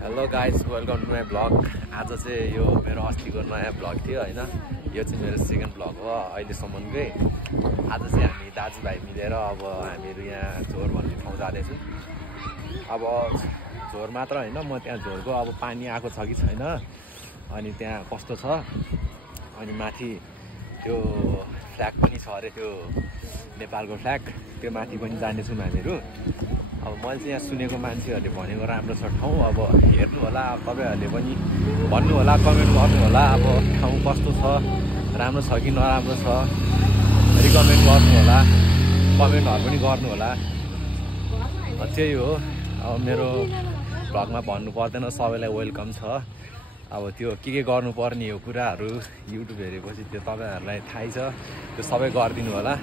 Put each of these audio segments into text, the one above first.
Hello guys welcome to my blog. आज चाहिँ यो मेरो अस्तिको नयाँ ब्लग थियो होइन, यो चाहिँ मेरो सेकेन्ड ब्लग हो अहिलेसम्मकै। आज चाहिँ हामी दाजुभाइ मिलेर अब हामीहरू यहाँ झोर भन्ने ठाउँ जाँदैछौँ। अब झोर मात्र होइन, म त्यहाँ झोरको अब पानी आएको छ कि छैन, अनि त्यहाँ कस्तो छ, अनि माथि त्यो फ्ल्याग पनि छ अरे, त्यो नेपालको फ्ल्याग, त्यो माथि पनि जानेछौँ हामीहरू। अब मैले चाहिँ यहाँ सुनेको मान्छेहरूले भनेको राम्रो छ ठाउँ, अब हेर्नु होला, अब तपाईँहरूले पनि भन्नु होला, कमेन्ट गर्नु होला, अब ठाउँ कस्तो छ, राम्रो छ कि नराम्रो छ, रिकमेन्ड गर्नु होला, कमेन्टहरू पनि गर्नु होला। त्यही हो, अब मेरो भ्लगमा भन्नु पर्दैन, सबैलाई वेलकम छ। अब त्यो के गर्नुपर्ने हो कुराहरू युट्युब हेरेपछि त्यो तपाईँहरूलाई थाहै छ, त्यो सबै गरिदिनु होला,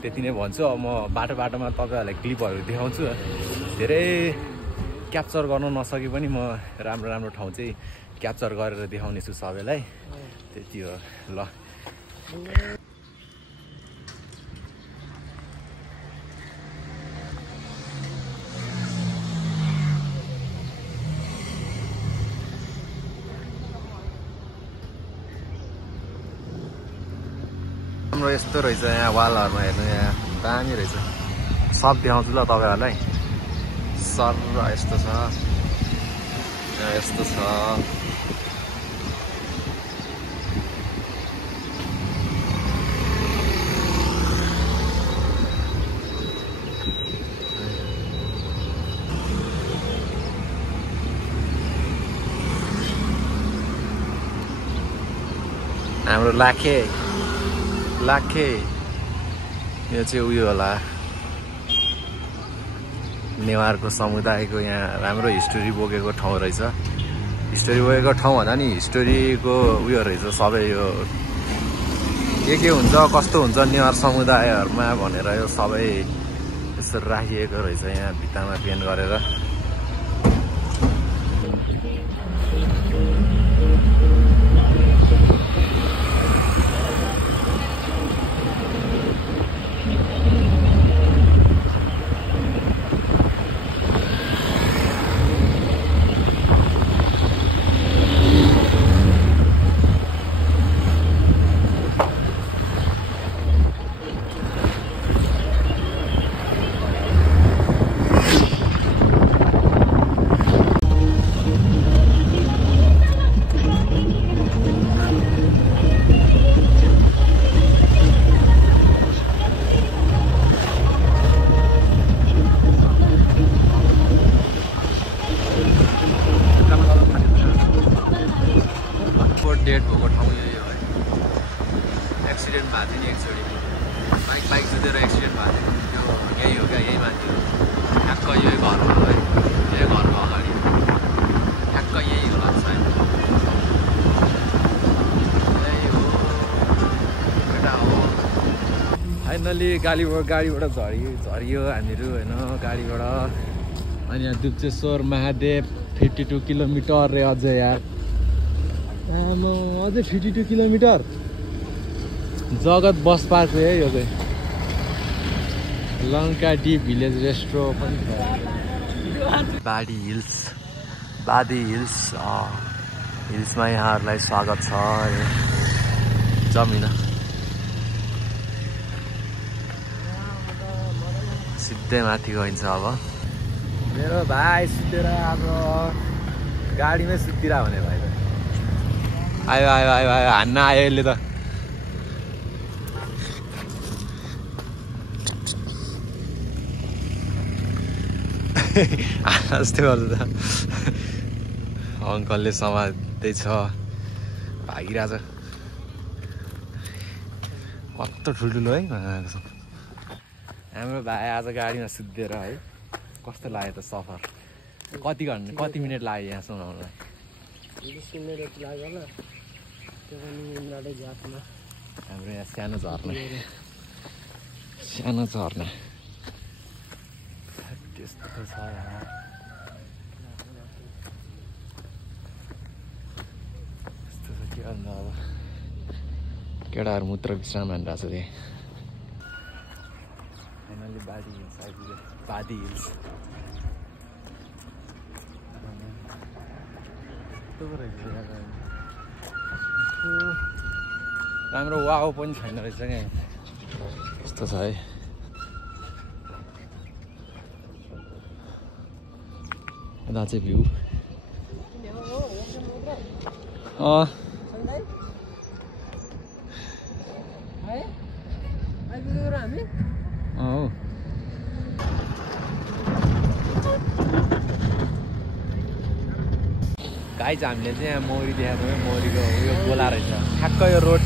त्यति नै भन्छु। अब म बाटो बाटोमा तपाईँहरूलाई क्लिपहरू देखाउँछु, धेरै क्याप्चर गर्न नसके पनि म राम्रो राम्रो ठाउँ चाहिँ क्याप्चर गरेर देखाउने छु सबैलाई, त्यति हो ल। हाम्रो यस्तो रहेछ यहाँ वालहरूमा हेर्नु, यहाँ दामी रहेछ, सब देखाउँछु ल तपाईँहरूलाई। सर यस्तो छ, यस्तो छ, हाम्रो लाखे यो चाहिँ उयो होला, नेवारको समुदायको यहाँ राम्रो हिस्टोरी बोकेको ठाउँ रहेछ। हिस्टोरी बोकेको ठाउँ भन्दा नि हिस्टोरीको उयो रहेछ सबै, यो के हुन्छ कस्तो हुन्छ नेवार समुदायहरूमा भनेर यो सबै यसरी राखिएको रहेछ यहाँ भित्तामा पेन्ट गरेर। डेट भएको ठाउँ यही हो है, एक्सिडेन्ट भएको थियो नि एकचोटि, बाइक जुधेर एक्सिडेन्ट भएको थियो, यही हो क्या, यही माथि हो, ठ्याक्क यही घरमा है, यही घरको अगाडि ठ्याक्क यही हो लाग्छ है, यही हो केटा हो। फाइनली गाडीबाट झरियो हामीहरू होइन, गाडीबाट। अनि यहाँ दुप्चेश्वर महादेव 52 किलोमिटर रे अझै यार, अझै 52 किलोमिटर। जगत बस पार्क है यो चाहिँ, लङ्का डी भिलेज रेस्ट्रो पनि छ। बादी हिल्समा यहाँहरूलाई स्वागत छ। जमिन सिधै माथि गइन्छ। अब मेरो भाइ सुतेर अब गाडीमै सुतिरह भने भाइ आयो हान्न आयो यसले त। जस्तै गर्छ त, अङ्कलले समात्दैछ, भागिरहेछ, कस्तो ठुल्ठुलो है हाम्रो भाइ आज गाडीमा सुत्दिएर है। कस्तो लाग्यो त सफर, कति मिनट लाग्यो यहाँसम्म आउनुलाई? 20 मिनट लाग्यो होला। हाम्रो यहाँ सानो झर्ना त्यस्तो छ यहाँ। यस्तो छ के भन्नु, अब केटाहरू मूत्र विश्राम हानिरहेको छ त्यहाँ। फाइनली बादी हिल्स आइपुग्यो, बादी हिल्स। यस्तो पो रहेछ राम्रो वाउ पनि छैन रहेछ क्या यस्तो छ है यता चाहिँ भ्यू गाइज हामीले चाहिँ यहाँ मौरी देखाएको मौरीको उयो गोला रहेछ ठ्याक्क यो रोड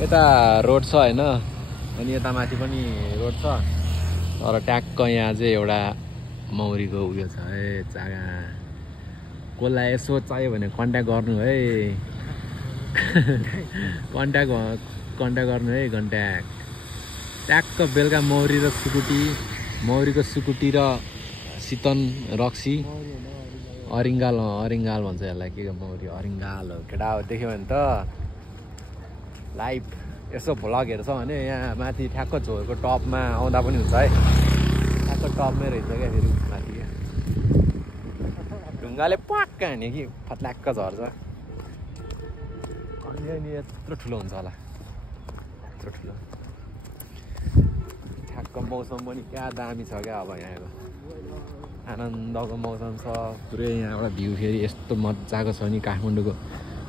यता रोड छ होइन अनि यता माथि पनि रोड छ तर ट्याक्क यहाँ चाहिँ एउटा मौरीको उयो छ है जग्गा कसलाई यसो चाहियो भने कन्ट्याक्ट गर्नु है कन्ट्याक्ट गर्नु है कन्ट्याक्ट ट्याक्क बेलुका मौरीको सुकुटी र सितन रक्सी अरिङ्गाल भन्छ यसलाई के मौरी अरिङ्गाल हो केटा हो देख्यो भने त लाइभ यसो भ्लगहरू छ भने यहाँ माथि ठ्याक्क झोरको टपमा आउँदा पनि हुन्छ है ठ्याक्क टपमै रहेछ क्या फेरि माथि क्या ढुङ्गाले प्वाक्क हान्यो कि फत्ल्याक्क झर्छ अनि यत्रो ठुलो हुन्छ होला यत्रो ठुलो ठ्याक्क मौसम पनि क्या दामी छ क्या अब यहाँको आनन्दको मौसम छ पुरै यहाँबाट भ्यू फेरि यस्तो मजाको छ नि काठमाडौँको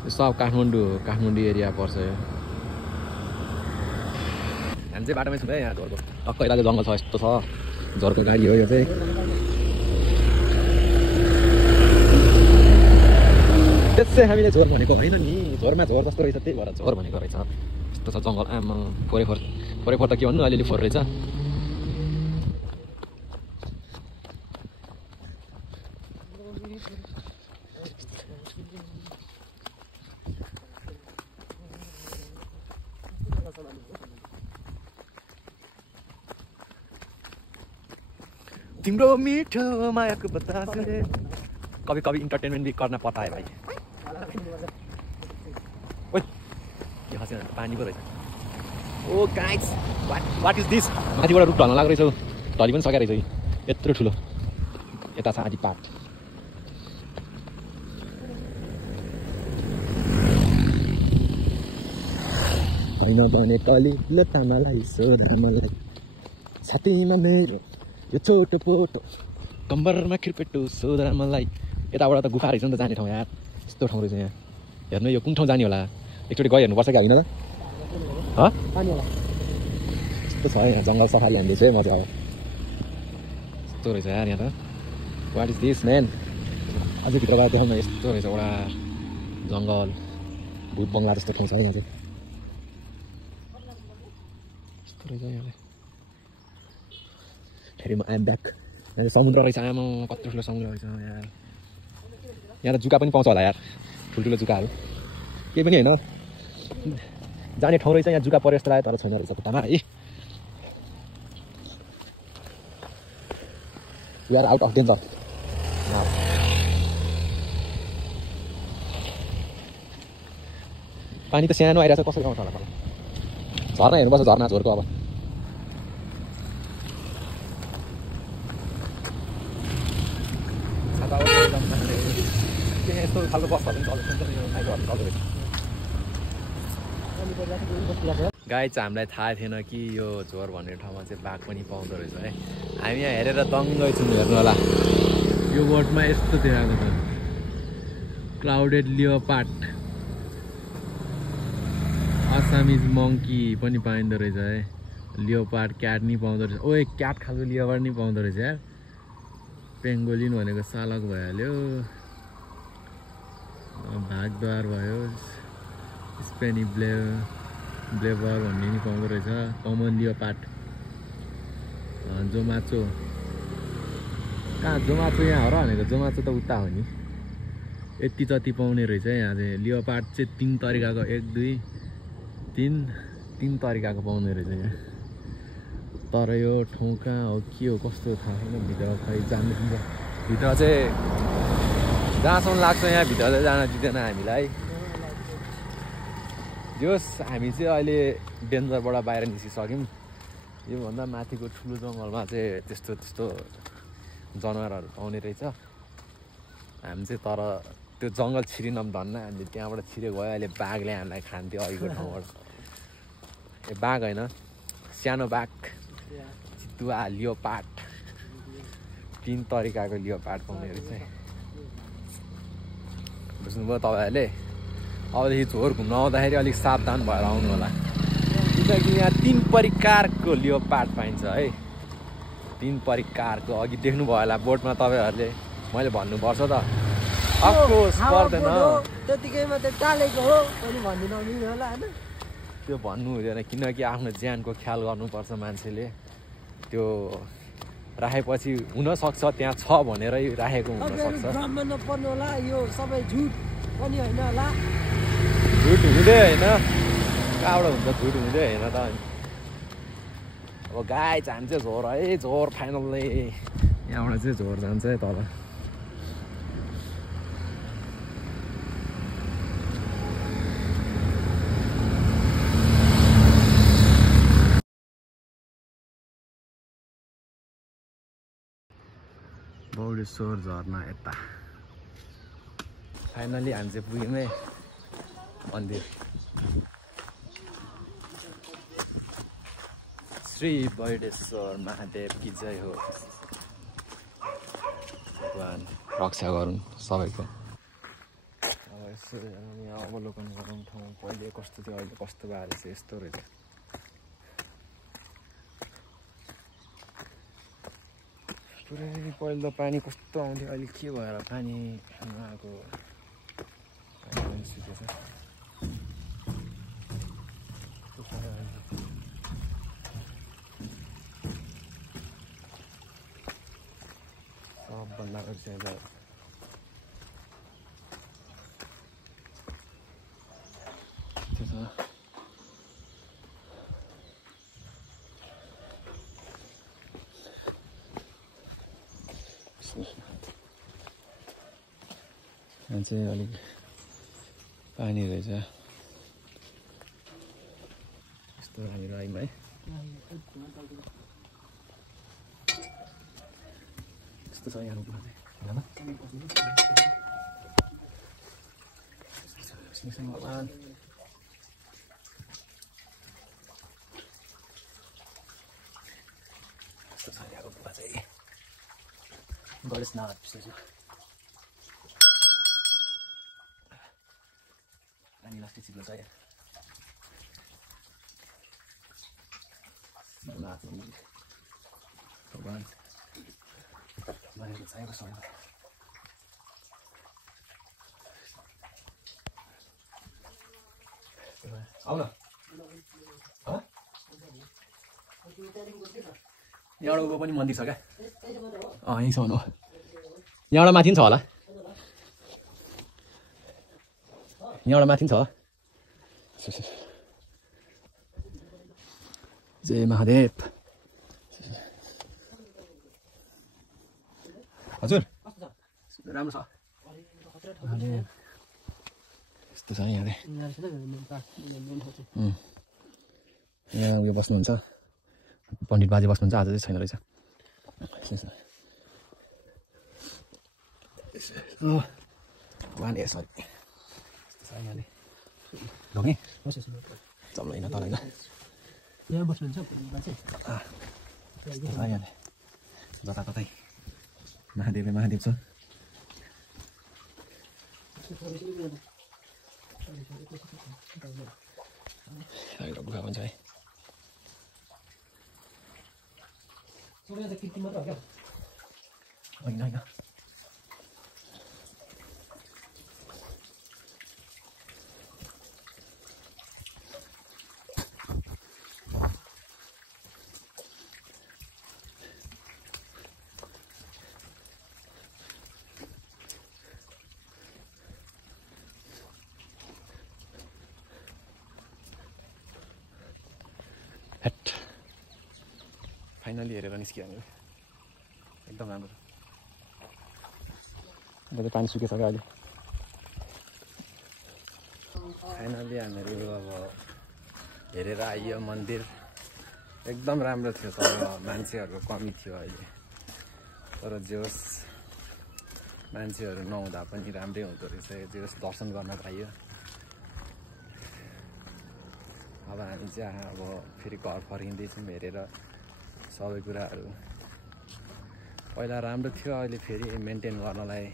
यो सब काठमाडौँ एरिया पर्छ यो हामी चाहिँ बाटोमै छौँ है यहाँ झोरको टक्क यता चाहिँ जङ्गल छ यस्तो छ झोरको गाडी हो यो चाहिँ त्यसै हामीले झोर भनेको होइन नि झोरमा झोर जस्तो रहेछ त्यही भएर झोर भनेको रहेछ यस्तो छ जङ्गल आमा फोरेफोर त के भन्नु अलिअलि फोर रहेछ तिम्रो मिठो मायाको बतासले कभी इन्टरटेनमेन्ट भी गर्न पर्ता है भाइ ओइ के हँसेन पानी पो रहेछ ओ गाइस वाट इज दिस माथिबाट रुट ढल्न लाग्दो रहेछ ढली पनि सकेको रहेछ यत्रो ठुलो यता छ आधी पाट होइन भने कलि लतामालाई सोधामालाई छातीमा मेरो यो छोटो पोटो कम्बरमा खिर्पेटो सोधा मलाई यताबाट त गुफा रहेछ नि त जाने ठाउँ यार यस्तो ठाउँ रहेछ यहाँ हेर्नु यो कुन ठाउँ जाने होला एकचोटि गइहेर्नुपर्छ क्या होइन यस्तो छ यहाँ जङ्गल सफारी हामीले चाहिँ मजा आयो यस्तो रहेछ यार यहाँ त वाट इज दिस म्यान अझै भित्र गएर देखाउन यस्तो रहेछ एउटा जङ्गल भूत बङ्गला जस्तो ठाउँ छ यहाँ चाहिँ यस्तो रहेछ यहाँलाई फेरि म आइम ब्याक यहाँ समुद्र रहेछ आमा कत्रो ठुलो समुद्र रहेछ यार यहाँ त जुका पनि पाउँछ होला यार ठुल्ठुलो जुकाहरू केही पनि होइन जाने ठाउँ रहेछ यहाँ जुका पऱ्यो जस्तो लाग्यो तर छैन रहेछ खुट्टामा है you are out of danger पानी त सानो आइरहेको छ कसरी आउँछ होला मलाई झर्ना हेर्नुपर्छ झर्ना झोरको अब यस्तो खालको बसहरू गाई चाहिँ हामीलाई थाहा थिएन कि यो झोर भन्ने ठाउँमा चाहिँ बाघ पनि पाउँदो रहेछ है हामी यहाँ हेरेर दङ्गै छौँ हेर्नु होला यो बोर्डमा यस्तो देखाएको छ क्लाउडेड लियोपार्ड आसामिज मङ्की पनि पाइँदो रहेछ है लियोपार्ड क्याट नि पाउँदो रहेछ ओए क्याट खालको लियोपार्ड नि पाउँदो रहेछ यार पेङ्गोलिन भनेको सालक भइहाल्यो भागद्वार भयो स्पेनी ब्लेभर भन्ने नि पाउँदो रहेछ कमन लियोपार्ड जोमाचो कहाँ जोमाचो यहाँ हो र भनेको जोमाचो त उता हो नि यति जति पाउने रहेछ यहाँ चाहिँ लियोपार्ड चाहिँ 3 तरिकाको 1 2 3 तरिकाको पाउने रहेछ यहाँ तर यो ठाउँ कहाँ हो के हो कस्तो थाहा छैन भित्र खै जानु दिन्छ भित्र चाहिँ जहाँसम्म लाग्छ यहाँ भित्र चाहिँ जान दिँदैन हामीलाई जोस् हामी चाहिँ अहिले डेन्जरबाट बाहिर निस्किसक्यौँ योभन्दा माथिको ठुलो जङ्गलमा चाहिँ त्यस्तो जनावरहरू पाउने रहेछ हामी चाहिँ तर त्यो जङ्गल छिरिन धन्न हामीले त्यहाँबाट छिरेको भयो अहिले बाघले हामीलाई खान्थ्यो अघिको ठाउँबाट ए बाघ होइन सानो बाघ चितुवा लियोपार्ड 3 तरिकाको लियोपार्ड पाउने रहेछ बुझ्नुभयो तपाईँहरूले अबदेखि झोर घुम्न आउँदाखेरि अलिक सावधान भएर आउनु होला किनकि यहाँ 3 प्रकारको लियोपार्ड पाइन्छ है 3 प्रकारको अघि देख्नुभयो होला बोर्डमा तपाईँहरूले मैले भन्नुपर्छ त अफकोर्स पर्दैन त्यतिकैमा त टालेको हो पनि भन्दिन मिल्यो होला हैन त्यो भन्नु हुँदैन किनकि आफ्नो ज्यानको ख्याल गर्नुपर्छ मान्छेले त्यो राखेपछि हुनसक्छ त्यहाँ छ भनेरै राखेको हुनसक्छ भ्रम नपर्नु होला यो सबै झुट पनि होइन होला झुट हुँदै होइन कहाँबाट हुन्छ झुट हुँदै होइन त अब गाई जान्छ झोर है झोर फाइनल्ली यहाँबाट चाहिँ झोर जान्छ है तल बौडेश्वर झरना यता फाइनली हामी चाहिँ पुग्यौँ है मन्दिर श्री बौडेश्वर महादेव की जय हो भगवान रक्षा गरून् सबैको अब यसो यहाँ अवलोकन गरौँ ठाउँ पहिले कस्तो थियो अहिले कस्तो भएर चाहिँ यस्तो रहेछ पुरै पहिलो त पानी कस्तो आउँथ्यो अहिले के भएर पानी नआएको सुकेछ सबभन्दा चाहिँ यहाँ चाहिँ अलिक पानी रहेछ यस्तो हामीहरू आयौँ है यस्तो छ यहाँ भगवान यस्तो छ यहाँको बुवा चाहिँ गणेशनाथ पानी लास्टै चिप्लो छ यहाँ भगवान भनेको चाहिएको समय आउ न यहाँबाट उँभो पनि मन्दिर छ क्या यहीँसम्म हो यहाँबाट माथि पनि छ होला यहाँबाट माथि छ जय महादेव हजुर राम्रो छ यस्तो छ यहाँले यहाँ उयो बस्नुहुन्छ पण्डित बाजे बस्नुहुन्छ आज चाहिँ छैन रहेछ भगवान ए सरी यहाँले ढोगे चम्दैन तल होइन यहाँ बस्नुहुन्छ यहाँले जताततै महादेव महादेव छ गुफा भन्छ है होइन होइन फाइनली हेरेर निस्कियो हामीले एकदम राम्रो छ पानी सुकिसक्यो अहिले फाइनली हामीहरू अब हेरेर आइयो मन्दिर एकदम राम्रो थियो तर मान्छेहरूको कमी थियो अहिले तर जे होस् मान्छेहरू नहुँदा पनि राम्रै हुँदो रहेछ त्यो दर्शन गर्न पाइयो। अब हामी चाहिँ अब फेरि घर फर्किँदैछौँ हेरेर सबै कुराहरू पहिला राम्रो थियो अहिले फेरि मेन्टेन गर्नलाई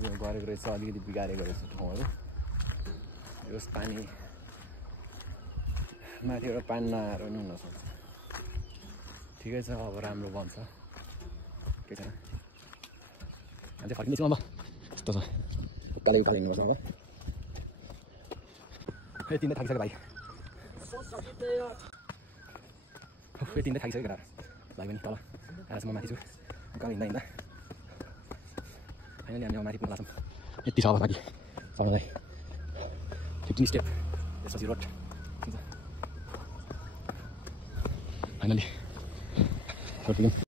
यो गरेको रहेछ अलिकति बिगारेको रहेछ ठाउँहरू। यो पानी माथिबाट पानी नआएर पनि हुनसक्छ। ठिकै छ अब राम्रो बन्छ के छैन अझै फर्किँदैछौँ अब यस्तो छ उकालो उकालो हिँड्नुपर्छ अब फेरि तिनले थाकिसक्यो भाइ फेरि तिनले थाकिसक्यो केटा भाइ पनि तल आज म माथि छु उकालो हिँड्दा हिँड्दा फाइनली हामी अब माथि पुग्न लाग्छौँ। यति छ अब बाँकी सबैलाई 15 स्टेप त्यसपछि रोड फाइनली रोड पुग्यौँ।